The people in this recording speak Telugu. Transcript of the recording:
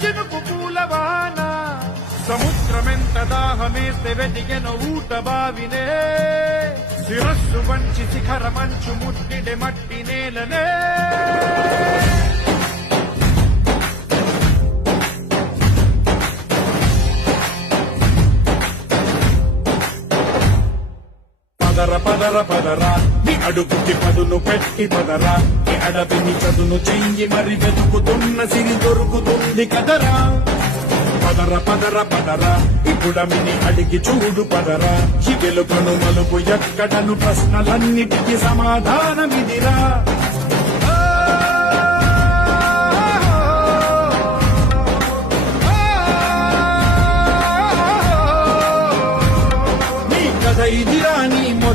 చినుకు పూలవాన సముద్రమెంత దాహమేస్తే వెతికెన ఊట బావినే శిరస్సు వంచి శిఖర మంచు ముట్టిడే మట్టి నేలనే పదర పదర పదరా నీ అడుగుకి పదును పెట్టి పదరా నీ అడవిని చదును చెయ్యి మరి వెతుకుతున్న సిరి దొరుకుతుంది కదరా పదర పదర పదరా ఇప్పుడమిని అడిగి చూడు పదరా ఈ వెలుగును మలుపు ఎక్కడను ప్రశ్నలన్నిటికీ సమాధానమిదిరా నీ కథ ఇదిరా నీ మొదటి